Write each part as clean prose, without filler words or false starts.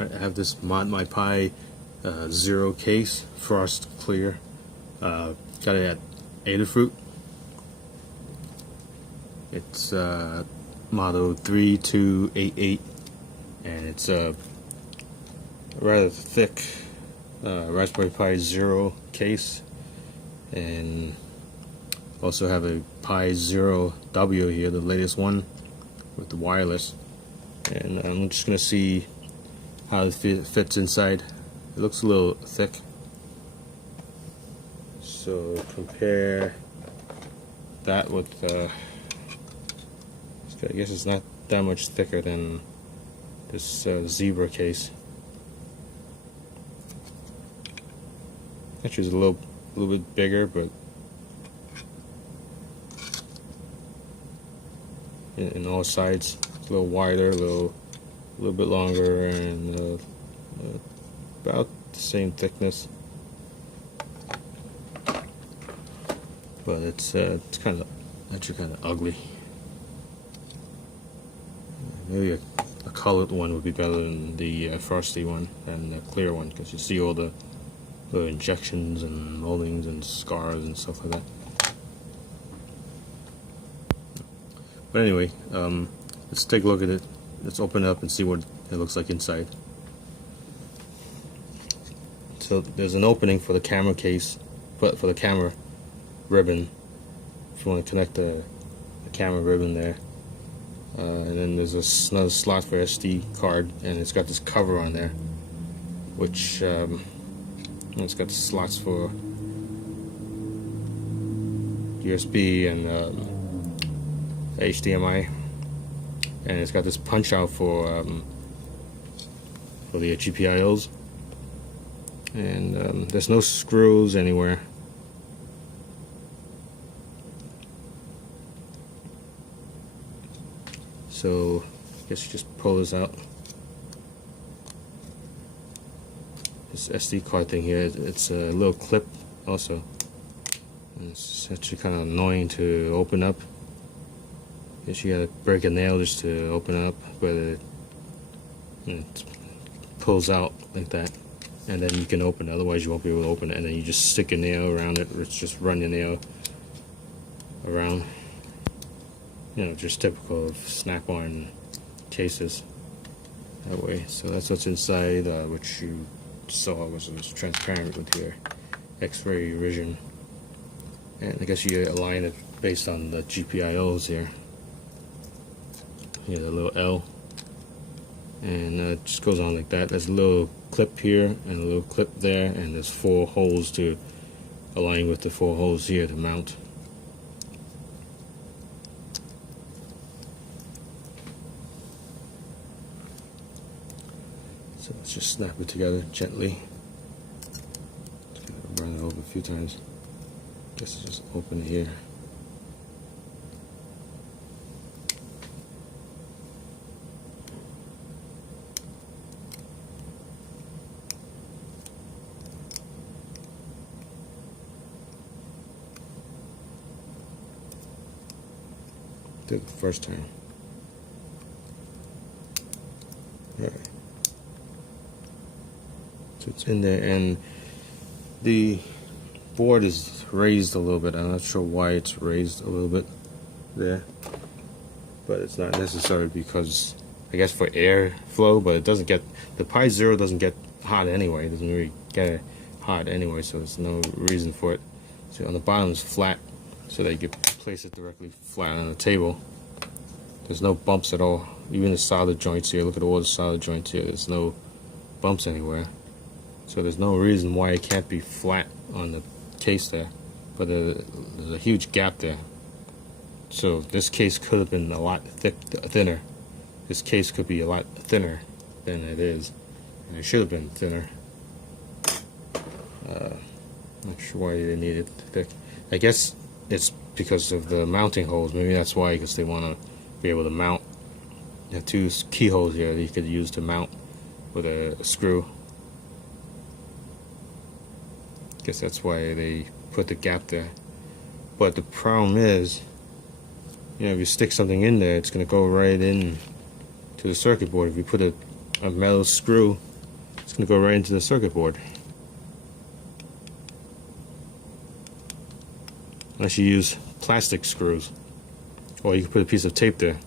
I have this ModMyPi Zero case, frost clear. Got it at Adafruit. It's model 3288, and it's a rather thick Raspberry Pi Zero case, and also have a Pi Zero W here, the latest one with the wireless. And I'm just gonna see how it fits inside. It looks a little thick, so compare that with I guess it's not that much thicker than this zebra case. Actually, it's a little bit bigger, but in all sides, it's a little wider, a little bit longer, and about the same thickness. But it's kind of actually kind of ugly. Maybe a colored one would be better than the frosty one and the clear one, because you see all the injections and moldings and scars and stuff like that. But anyway, let's take a look at it. Let's open it up and see what it looks like inside. So there's an opening for the camera case, for the camera ribbon, if you want to connect the camera ribbon there. And then there's another slot for SD card, and it's got this cover on there, which it's got the slots for USB and HDMI, and it's got this punch out for the GPIOs, and there's no screws anywhere. So I guess you just pull this out. This SD card thing here, it's a little clip also. And it's actually kind of annoying to open up. I guess you gotta break a nail just to open up, but it pulls out like that, and then you can open it. Otherwise you won't be able to open it, and then you just stick a nail around it, or it's just run your nail around. You know, just typical of Snap-on cases that way. So that's what's inside, which you saw was transparent with your X-ray vision. And I guess you align it based on the GPIOs here. Here, the little L, and it just goes on like that. There's a little clip here and a little clip there, and there's 4 holes to align with the 4 holes here to mount. So let's just snap it together gently. Just gonna run it over a few times. Guess it's just open it here. Did it the first time. Alright. So it's in there, and the board is raised a little bit. I'm not sure why it's raised a little bit there, but it's not necessary because I guess for air flow, but it doesn't get, the Pi Zero doesn't get hot anyway. It doesn't really get hot anyway, so there's no reason for it. So on the bottom is flat, so that you can place it directly flat on the table. There's no bumps at all. Even the solid joints here, look at all the solid joints here, there's no bumps anywhere. So there's no reason why it can't be flat on the case there, but there's a huge gap there. So this case could have been a lot thinner. This case could be a lot thinner than it is, and it should have been thinner. Not sure why they need it thick. I guess it's because of the mounting holes. Maybe that's why, because they want to be able to mount. You have 2 keyholes here that you could use to mount with a screw. Guess that's why they put the gap there. But the problem is, you know, if you stick something in there, it's going to go right in to the circuit board. If you put a metal screw It's going to go right into the circuit board. Unless you use plastic screws, or you can put a piece of tape there.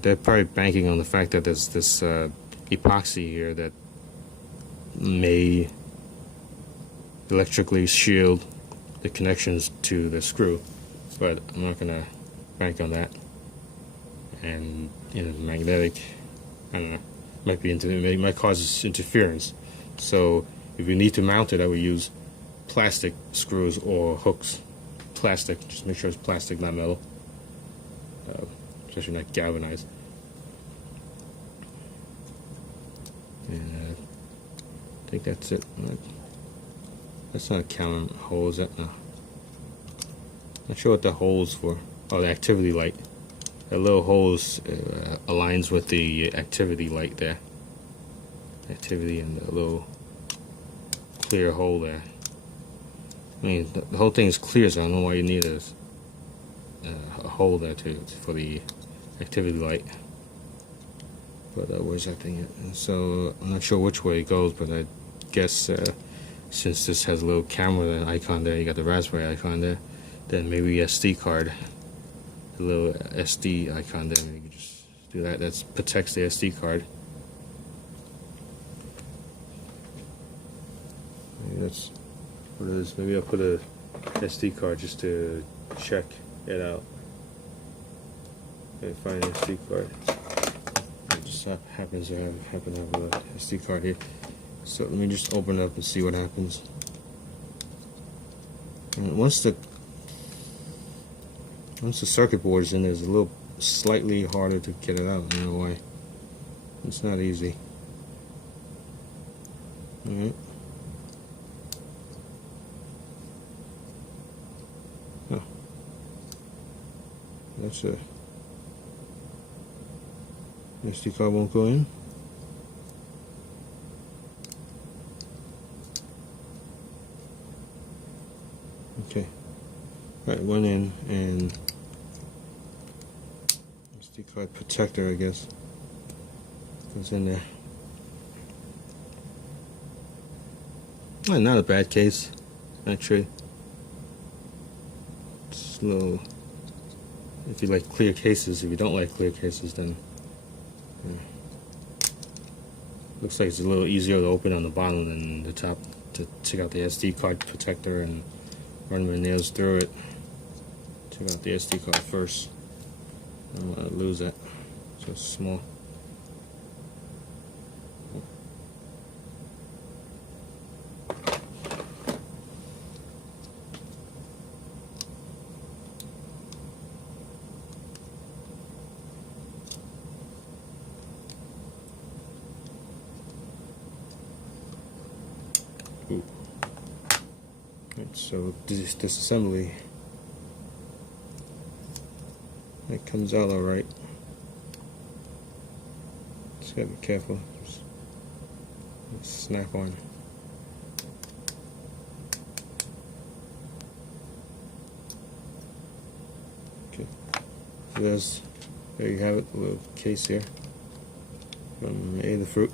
They're probably banking on the fact that there's this epoxy here that may electrically shield the connections to the screw, but I'm not gonna bank on that. And magnetic, I don't know, might cause interference. So if you need to mount it, I would use plastic screws or hooks. Plastic, just make sure it's plastic, not metal, especially not galvanized. And I think that's it. That's not a counter hole, is that? No. Not sure what the hole is for. Oh, the activity light. The little hole aligns with the activity light there. Activity and the little clear hole there. I mean, the whole thing is clear, so I don't know why you need a hole there for the activity light. But where's that thing at? So I'm not sure which way it goes, but I guess since this has a little camera icon there, you got the Raspberry icon there, then maybe SD card, the little SD icon there, you can just do that. That protects the SD card. Maybe that's what it is. Maybe I'll put a SD card just to check it out. Okay, find an SD card. It just happens to happen to have a SD card here. So let me just open it up and see what happens. And once the circuit board is in there, it's a little slightly harder to get it out. I don't know why. It's not easy. Alright. Oh. That's a SD card won't go in. Okay. Right, went in, and SD card protector, I guess, goes in there. Well, not a bad case, actually. It's a little. If you like clear cases, if you don't like clear cases, then looks like it's a little easier to open on the bottom than the top. To take out the SD card protector and run my nails through it. Take out the SD card first. I don't want to lose that. So it's small. Ooh. Right, so this disassembly, it comes out alright. Just gotta be careful. Just snap on. Okay. So there you have it, a little case here from Adafruit.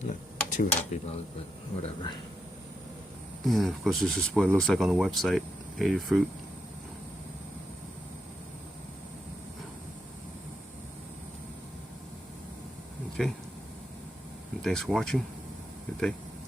Not too happy about it, but whatever. And of course, this is what it looks like on the website, Adafruit. Okay. And thanks for watching. Good day.